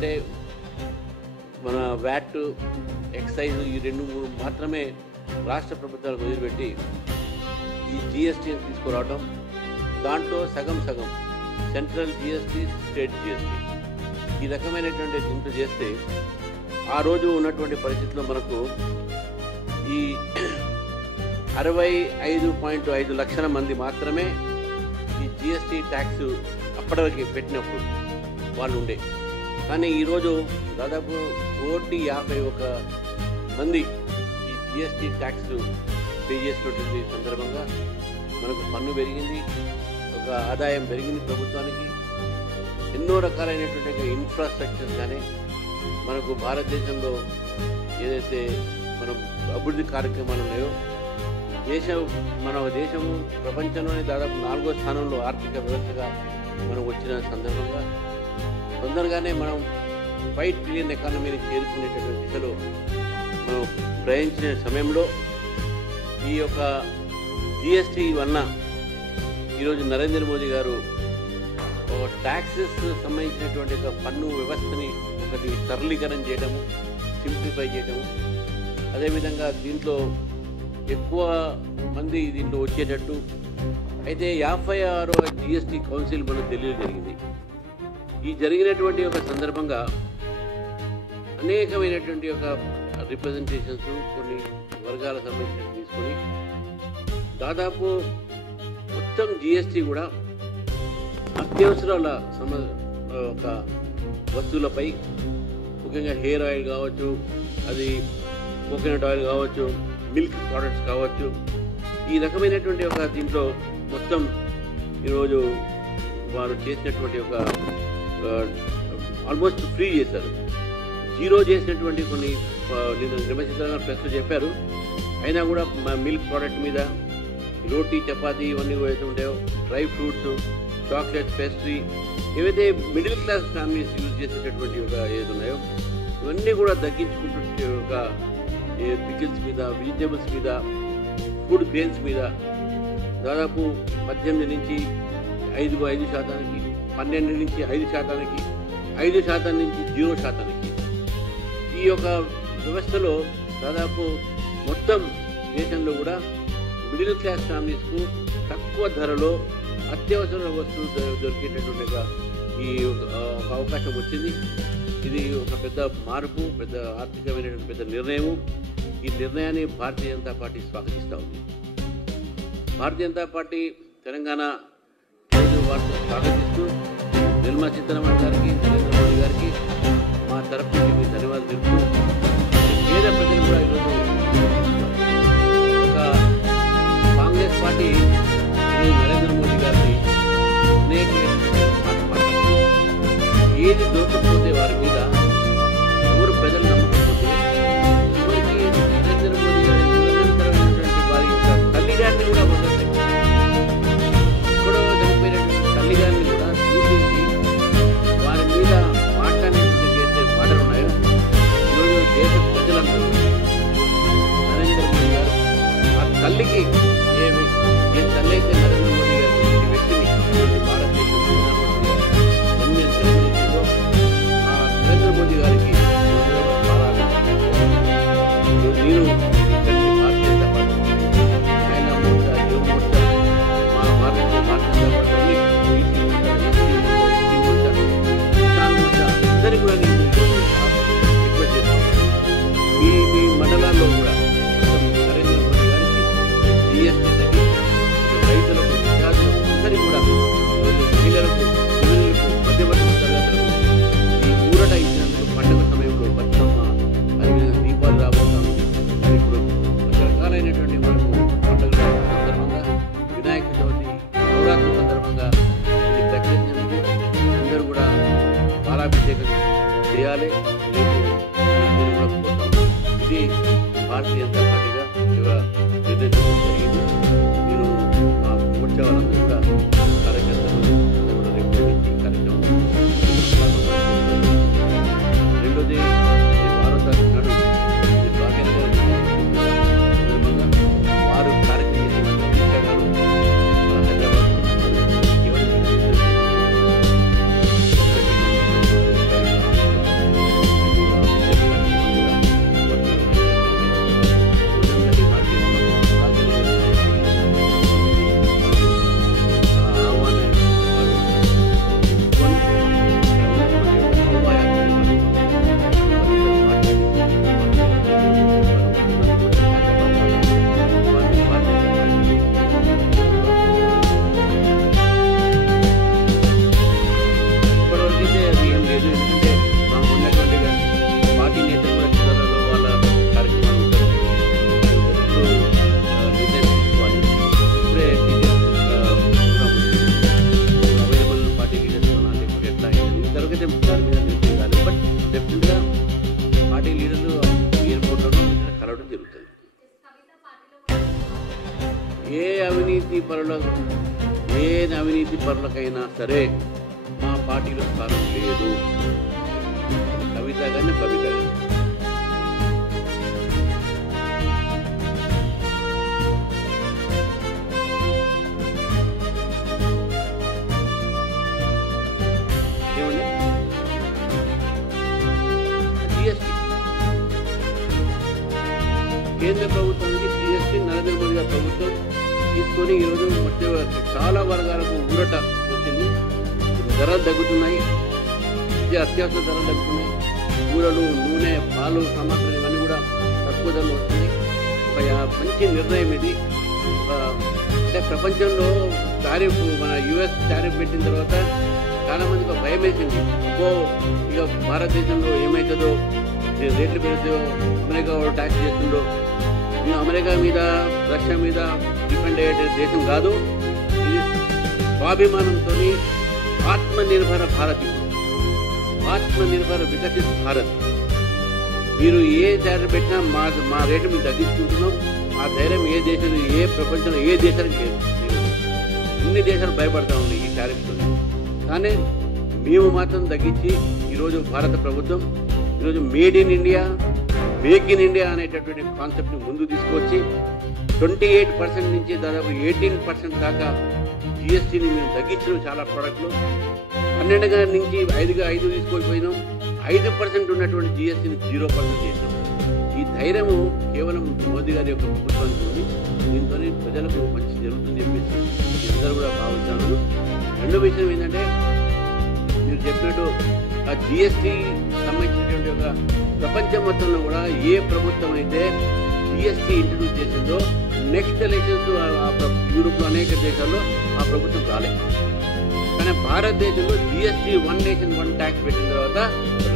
అంటే మన VAT, excise ఈ 2-3 మాత్రమే రాష్ట్ర ప్రభుత్వాలకు వదిలిపెట్టి ఈ జిఎస్టీని తీసుకురావడం, దాంట్లో సగం సెంట్రల్ జిఎస్టీ, స్టేట్ జిఎస్టీ ఈ రకమైనటువంటి దీంట్లో చేస్తే ఆ రోజు ఉన్నటువంటి పరిస్థితిలో మనకు ఈ 65.5 లక్షల మంది మాత్రమే ఈ జిఎస్టీ ట్యాక్స్ అప్పటివరకు పెట్టినప్పుడు వాళ్ళు ఉండే. కానీ ఈరోజు దాదాపు 1,51,00,000 మంది ఈ జిఎస్టీ ట్యాక్స్ పే చేసినటువంటి సందర్భంగా మనకు పన్ను పెరిగింది, ఒక ఆదాయం పెరిగింది ప్రభుత్వానికి. ఎన్నో రకాలైనటువంటి ఇన్ఫ్రాస్ట్రక్చర్స్ కానీ మనకు భారతదేశంలో ఏదైతే మనం అభివృద్ధి కార్యక్రమాలు ఉన్నాయో, మన దేశము ప్రపంచంలోనే దాదాపు 4వ స్థానంలో ఆర్థిక వ్యవస్థగా మనం వచ్చిన సందర్భంగా తొందరగానే మనం 5 ట్రిలియన్ ఎకానమీని చేరుకునేటటువంటి దిశలో మనం ప్రయాణించిన సమయంలో ఈ యొక్క జిఎస్టీ వలన ఈరోజు నరేంద్ర మోదీ గారు ఒక ట్యాక్సెస్ సంబంధించినటువంటి ఒక పన్ను వ్యవస్థని ఒకటి సరళీకరణ చేయడము, సింప్లిఫై చేయడము, అదేవిధంగా దీంట్లో ఎక్కువ మంది దీంట్లో వచ్చేటట్టు. అయితే 56వ జిఎస్టీ కౌన్సిల్ మనకు జరిగింది. ఈ జరిగినటువంటి ఒక సందర్భంగా అనేకమైనటువంటి ఒక రిప్రజెంటేషన్స్ కొన్ని వర్గాల సంబంధించి తీసుకొని దాదాపు మొత్తం జిఎస్టీ కూడా అత్యవసరాల ఒక వస్తువులపై, ముఖ్యంగా హెయిర్ ఆయిల్ కావచ్చు, అది కోకోనట్ ఆయిల్ కావచ్చు, మిల్క్ ప్రోడక్ట్స్ కావచ్చు, ఈ రకమైనటువంటి ఒక దీంట్లో మొత్తం ఈరోజు వారు చేసినటువంటి ఒక ఆల్మోస్ట్ ఫ్రీ చేశారు. జీరో చేసినటువంటి కొన్ని నిర్మచితంగా ప్రెస్లో చెప్పారు. అయినా కూడా మిల్క్ ప్రోడక్ట్ మీద రోటీ, చపాతీ ఇవన్నీ ఏవైతే ఉంటాయో, డ్రై ఫ్రూట్స్, చాక్లెట్స్, పేస్ట్రీ, ఏవైతే మిడిల్ క్లాస్ ఫ్యామిలీస్ యూజ్ చేసేటటువంటి ఒక ఏది ఉన్నాయో ఇవన్నీ కూడా తగ్గించుకుంటుంటే ఒక పికిల్స్ మీద, వెజిటేబుల్స్ మీద, ఫుడ్ గ్రెయిన్స్ మీద దాదాపు 18 నుంచి 5%, 12 నుంచి 5%, 5% నుంచి 0%. ఈ యొక్క వ్యవస్థలో దాదాపు మొత్తం దేశంలో కూడా మిడిల్ క్లాస్ ఫ్యామిలీస్కు తక్కువ ధరలో అత్యవసర వస్తువులు దొరికేటటువంటి ఈ అవకాశం వచ్చింది. ఇది ఒక పెద్ద మార్పు, పెద్ద ఆర్థికమైనటువంటి పెద్ద నిర్ణయము. ఈ నిర్ణయాన్ని భారతీయ జనతా పార్టీ స్వాగతిస్తూ ఉంది. భారతీయ జనతా పార్టీ తెలంగాణ వార్త స్వాగతిస్తూ నిర్మలా సీతారామన్ గారికి, నరేంద్ర మోదీ గారికి మా తరఫు నుంచి ధన్యవాదాలు తెలుపుతూ పేద ప్రజలు కూడా ఈరోజు ఒక కాంగ్రెస్ పార్టీ నరేంద్ర మోదీ గారిని అనేక మాట్లాడుతూ ఏది దొరకకపోతే వారి మీద ఎవరు ప్రజలు నమ్మకపోతే ఎవరికి నరేంద్ర మోదీ గారి నిరంతరమైనటువంటి వారి యొక్క తల్లిగారిని కూడా వదలలేదు. ఎక్కడో చనిపోయినటువంటి తల్లిగారిని కూడా చూసేసి వారి మీద మాట్లాడేటువంటి చేసే మాటలు ఉన్నాయో ఈరోజు దేశ ప్రజలందరూ నరేంద్ర మోదీ గారు ఆ తల్లికి ఏ తల్లి అయితే నరేంద్ర మోదీ గారు ఈ వ్యక్తిని భారతదేశంలో జన్మించిందో ఆ నరేంద్ర మోదీ గారికి నేను ఇక్కడి భారతీయ జనతా పార్టీ, మహిళా మోర్చా, యువ మోర్చా, మా భారతీయ జనతా పార్టీ, బీసీ మోర్చా, ఎస్సీ మోర్చా, ఎస్టీ మోర్చా, కిసాన్ మోర్చా అందరినీ కూడా నేను రిక్వెస్ట్ చేస్తాను. మీ మండలాల్లో కూడా నరేంద్ర మోదీ గారికి జిఎస్టీ తగ్గించి రైతులకు, విద్యార్థులకు అందరికీ కూడా మహిళలకు, పిల్లలకు, మధ్యవర్తి తరగతులకు ఈ ఊరట ఇచ్చినందుకు పండుగ సమయంలో బతుకమ్మ, అదేవిధంగా దీపాలు రాబోతాం. మరి ఇప్పుడు రకరకాలైనటువంటి మనకు పండుగల సందర్భంగా వినాయక చవితి, నవరాత్రి సందర్భంగా ఇది ప్రకటించినందుకు అందరూ కూడా పాలాభిషేకం చేయాలి. రేపు కూడా కోరుతాం. ఇది భారతీయ జనతా పార్టీగా నిర్ణయించడం జరిగింది. మీరు మా మోర్చా వాళ్ళందరూ కూడా కార్యకర్తలు అందరూ కూడా రేపు నుంచి కార్యక్రమం. రెండోది భారత నాడు భాగ్యనగర్ సందర్భంగా వారు కార్యక్రమం చేసిన అమిత్ షా గారు హైదరాబాద్ డెఫినెట్గా పార్టీ లీడర్లు ఎయిర్పోర్ట్లోనూ కలవడం జరుగుతుంది. ఏ అవినీతి పరులకైనా సరే మా పార్టీలో స్థానం లేదు. కవిత కానీ కవిత కానీ ఏమండి జిఎస్టీ కేంద్ర ప్రభుత్వానికి జిఎస్టీ నరేంద్ర మోదీ గారి ప్రభుత్వం తీసుకొని ఈరోజు చాలా వర్గాలకు ఊరట వచ్చింది. ధరలు తగ్గుతున్నాయి, అత్యవసర ధరలు తగ్గుతున్నాయి. కూరలు, నూనె, పాలు, సామాగ్రి ఇవన్నీ కూడా తక్కువ ధరలు వస్తున్నాయి. ఒక మంచి నిర్ణయం ఇది. అంటే ప్రపంచంలో టారిఫ్, మన యుఎస్ టారిఫ్ పెట్టిన తర్వాత చాలామందికి ఒక భయం వేసింది. ఇక భారతదేశంలో ఏమవుతుందో, రేట్లు పెరుగుతాయో, అమెరికా ట్యాక్స్ చేస్తుందో. మేము అమెరికా మీద, రష్యా మీద డిపెండ్ అయ్యే దేశం కాదు. ఇది స్వాభిమానంతో ఆత్మనిర్భర భారత్, ఆత్మనిర్భర వికసిత్ భారత్. మీరు ఏ టారిఫ్ పెట్టినా మా రేటు మేము తగ్గించుకుంటున్నాం. ఆ ధైర్యం ఏ దేశం, ఏ ప్రపంచంలో ఏ దేశానికి లేదు. అన్ని దేశాలు భయపడతా ఉన్నాయి ఈ టారిఫ్తో. కానీ మేము మాత్రం తగ్గించి ఈరోజు భారత ప్రభుత్వం ఈరోజు made in India, make in India అనేటటువంటి కాన్సెప్ట్ని ముందు తీసుకొచ్చి 28% నుంచి దాదాపు 18% దాకా జిఎస్టీని మేము తగ్గించడం. చాలా ప్రోడక్ట్లు 12 నుంచి 5 తీసుకొని 5% ఉన్నటువంటి జిఎస్టీని 0% చేసాం. ఈ ధైర్యము కేవలం మోదీ గారి యొక్క ప్రభుత్వానికి ఉంది. దీంతో ప్రజలకు మంచి జరుగుతుంది చెప్పేసి అందరూ కూడా భావిస్తాను. రెండో విషయం ఏంటంటే, మీరు చెప్పినట్టు ఆ జిఎస్టీ సంబంధించినటువంటి ఒక ప్రపంచం మొత్తంలో కూడా ఏ ప్రభుత్వం అయితే జిఎస్టీ ఇంట్రడ్యూస్ చేసిందో నెక్స్ట్ ఎలక్షన్స్ యూరోప్లో అనేక దేశాల్లో ఆ ప్రభుత్వం రాలేదు. కానీ భారతదేశంలో జిఎస్టీ 1 నేషన్ 1 ట్యాక్స్ పెట్టిన తర్వాత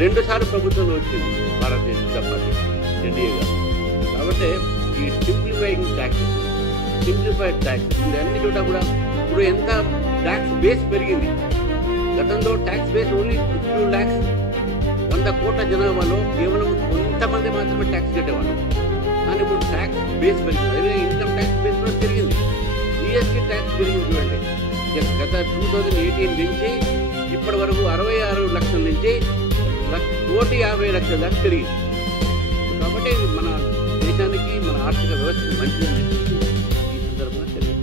2 సార్లు ప్రభుత్వంలో వచ్చింది భారతదేశం తప్పటి ఎన్డీఏగా. కాబట్టి ఈ సింప్లిఫైడ్ ట్యాక్స్ అన్ని చోట కూడా ఇప్పుడు ఎంత ట్యాక్స్ బేస్ పెరిగింది. గతంలో ట్యాక్స్ బేస్ ఓన్లీ 2 lakhs, 100 కోట్ల జనాభాలో కేవలం కొంతమంది మాత్రమే ట్యాక్స్ కట్టేవాళ్ళు. కానీ ఇప్పుడు ట్యాక్స్ బేస్ పెరిగింది. అదే ఇన్కమ్ ట్యాక్స్ బేస్ కూడా పెరిగింది. జిఎస్టీ ట్యాక్స్ పెరిగింది చూడండి. గత 2018 నుంచి ఇప్పటి వరకు 66 లక్షల నుంచి 1,50,00,000 దాకా పెరిగింది. కాబట్టి ఇది మన దేశానికి, మన ఆర్థిక వ్యవస్థకి మంచిదని చెప్పి ఈ సందర్భంగా తెలియదు.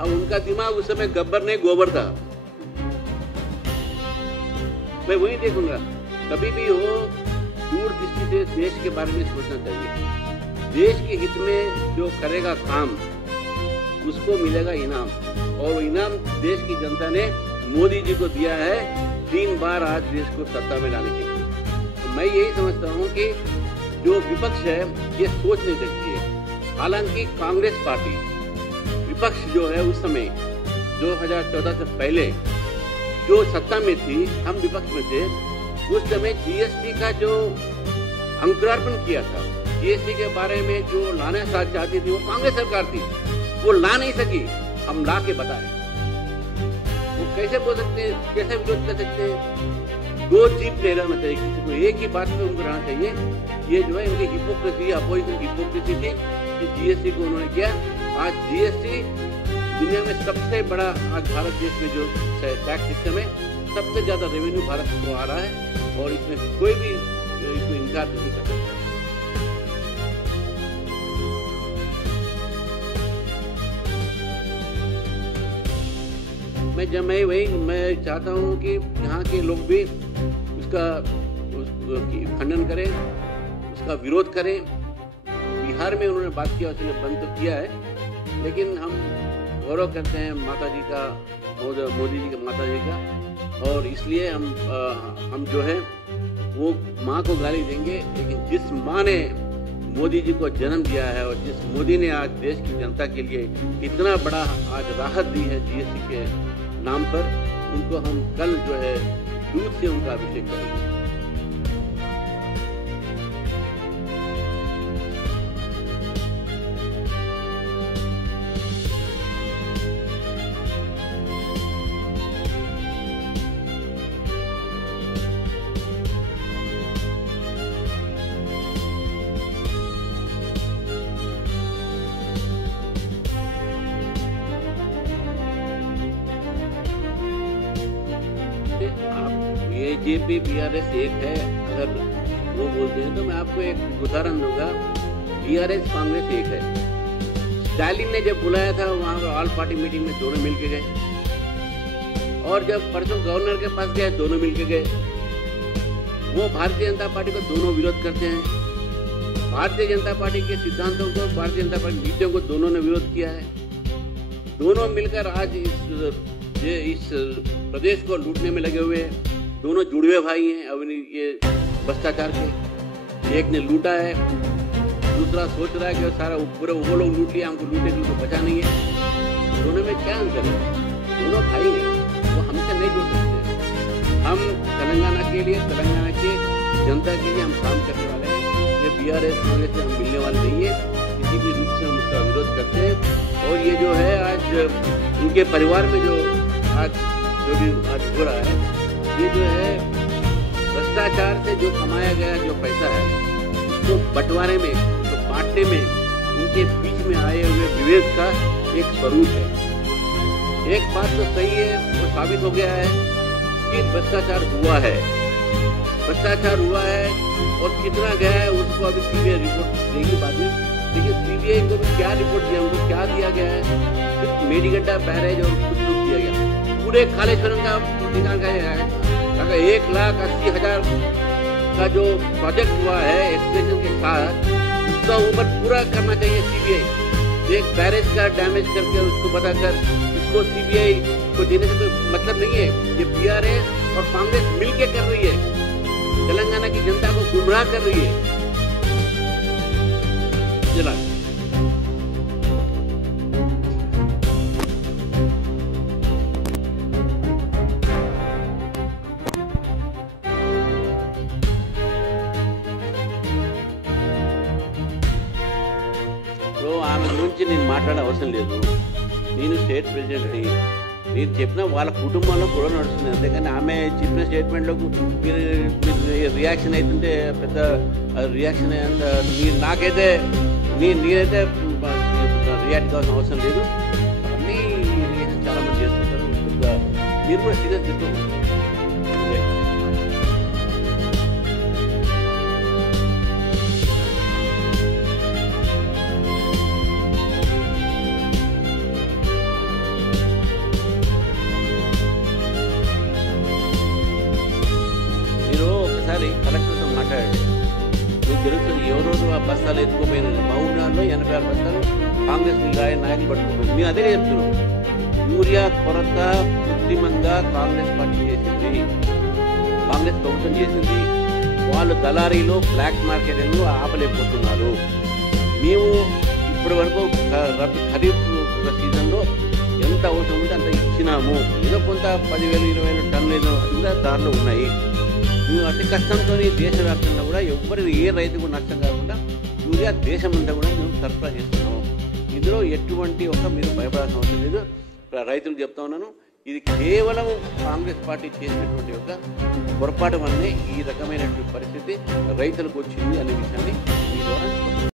अब उनका दिमाग उस समय गब्बर नहीं गोबर था. मैं वही देखूंगा. कभी भी हो दूर दृष्टि से देश के बारे में सोचना चाहिए. देश के हित में जो करेगा काम उसको मिलेगा इनाम. और इनाम देश की जनता ने मोदी जी को दिया है 3 बार आज देश को सत्ता में लाने के लिए. तो मैं यही समझता हूँ कि जो विपक्ष है ये सोच नहीं सकती है. हालांकि कांग्रेस पार्टी विपक्ष जो है उस समय 2014 से पहले जो सत्ता में थी, हम विपक्ष में थे. उस समय जीएसटी का जो अंकुरार्पण किया था, जीएसटी के बारे में जो लाना चाहती थी वो कांग्रेस सरकार थी. वो ला नहीं सकी, हम ला के बताए. वो कैसे बोल सकते हैं, कैसे विरोध कर सकते हैं? 2 जीप ले रहना चाहिए किसी को, एक ही बात पे उनको रहना चाहिए. ये जो है इनकी हिपोक्रेसी, अपोजिशन की हिपोक्रेसी थी कि जीएसटी को उन्होंने किया. आज जीएसटी दुनिया में सबसे बड़ा, आज भारत देश में जो टैक्स सिस्टम है सबसे ज़्यादा रेवेन्यू भारत को आ रहा है और इसमें कोई भी इसको इनकार नहीं कर सकता. मैं चाहता हूँ कि यहाँ के लोग भी उसका खंडन करें, उसका विरोध करें. बिहार में उन्होंने बात किया, उसने बंद तो किया है, लेकिन हम गौरव करते हैं माता जी का, मोदी जी का, माता जी का. और इसलिए हम जो है वो माँ को गाली देंगे, लेकिन जिस माँ ने मोदी जी को जन्म दिया है और जिस मोदी ने आज देश की जनता के लिए इतना बड़ा आज राहत दी है जीएसटी के नाम पर, उनको हम कल जो है दूध से उनका अभिषेक करेंगे. बीजेपी बीआरएस एक है अगर वो बोलते हैं तो मैं आपको एक उदाहरण दूंगा। बीआरएस कांग्रेस एक है। स्टालिन ने जब बुलाया था वहाँ ऑल पार्टी मीटिंग में दोनों मिलके गए, और जब परसों गवर्नर के पास गए दोनों मिलके गए। वो भारतीय जनता पार्टी को दोनों विरोध करते हैं। भारतीय जनता पार्टी के सिद्धांतों को, भारतीय जनता पार्टी नीतियों को दोनों ने विरोध किया है। दोनों मिलकर आज इस प्रदेश को लूटने में लगे हुए हैं। दोनों जुड़वे भाई हैं अब ये भ्रष्टाचार के। एक ने लूटा है, दूसरा सोच रहा है कि सारा पूरा वो लोग लूट लिया, हमको लूटने के लिए तो बचा नहीं है। दोनों में क्या अंतर है? दोनों भाई हैं, वो हमसे नहीं जुड़ सकते। हम तेलंगाना के लिए, तेलंगाना के जनता के लिए हम काम करने वाले हैं। ये बीआरएस कांग्रेस से हम मिलने वाले नहीं है। किसी भी रूप से हम उसका विरोध करते हैं। और ये जो है आज उनके परिवार में जो भी आज हो रहा है, ये जो है भ्रष्टाचार से जो कमाया गया जो पैसा है उसको बंटवारे में, तो बांटने में उनके बीच में आए हुए विवेक का एक स्वरूप है। एक बात तो सही है, वो साबित हो गया है कि भ्रष्टाचार हुआ है। भ्रष्टाचार हुआ है और कितना गया है उसको अभी सीबीआई रिपोर्ट देगी बाद में। देखिए सीबीआई को भी क्या रिपोर्ट दिया, उनको क्या दिया गया है? सिर्फ मेडीगड्डा बैरेज और कुछ लोग दिया गया। पूरे कालेश्वरम का निकाल गया है। अगर 1,80,000 का जो प्रोजेक्ट हुआ है एक्सटेंशन के साथ, उसका ऊपर पूरा करना चाहिए सीबीआई। एक बैरेज का डैमेज करके उसको बताकर इसको सीबीआई को देने से कोई मतलब नहीं है। ये बीआरएस और कांग्रेस मिलके कर रही है, तेलंगाना की जनता को गुमराह कर रही है। चला ఆమె గురించి నేను మాట్లాడే అవసరం లేదు. నేను స్టేట్ ప్రెసిడెంట్ని. నేను చెప్పిన వాళ్ళ కుటుంబంలో కూడా నడుస్తుంది. అంతేకాని ఆమె చెప్పిన స్టేట్మెంట్లకు మీరు రియాక్షన్ అవుతుంటే పెద్ద రియాక్షన్ మీరు నాకైతే నేనైతే రియాక్ట్ కావాల్సిన అవసరం లేదు. అన్నీ రియాక్షన్ చాలామంది చేస్తుంటారు. మీరు కూడా సీరియస్ తీసుకోండి. కలెక్టర్తో మాట్లాడండి. మీకు తెలుస్తుంది ఎవరోజు ఆ బస్తాలు ఎత్తుకోపోయిన మహబూబ్నగర్లో 86 బస్తాలు కాంగ్రెస్ నాయకులు పట్టుకోపోయింది. నేను అదే చెప్తున్నాను. యూరియా కొరత కృత్రిమంగా కాంగ్రెస్ పార్టీ చేసింది, కాంగ్రెస్ ప్రభుత్వం చేసింది. వాళ్ళు దళారీలో బ్లాక్ మార్కెట్లో ఆపలేకపోతున్నారు. మేము ఇప్పటి వరకు ఖరీఫ్ సీజన్లో ఎంత అవసరం ఉంటే అంత ఇచ్చినాము. ఏదో కొంత 10,000 20,000 టన్నులు ఏదో దారిలో ఉన్నాయి. మేము అతి కష్టంతో దేశవ్యాప్తంగా కూడా ఎవరి ఏ రైతు కూడా నష్టం కాకుండా యూరియా దేశమంతా కూడా మేము సరఫరా చేస్తున్నాము. ఇందులో ఎటువంటి మీరు భయపడాల్సిన అవసరం లేదు. రైతులు చెప్తా ఉన్నాను, ఇది కేవలం కాంగ్రెస్ పార్టీ చేసినటువంటి పొరపాటు వల్లనే ఈ రకమైనటువంటి పరిస్థితి రైతులకు వచ్చింది అనే విషయాన్ని మీ ద్వారా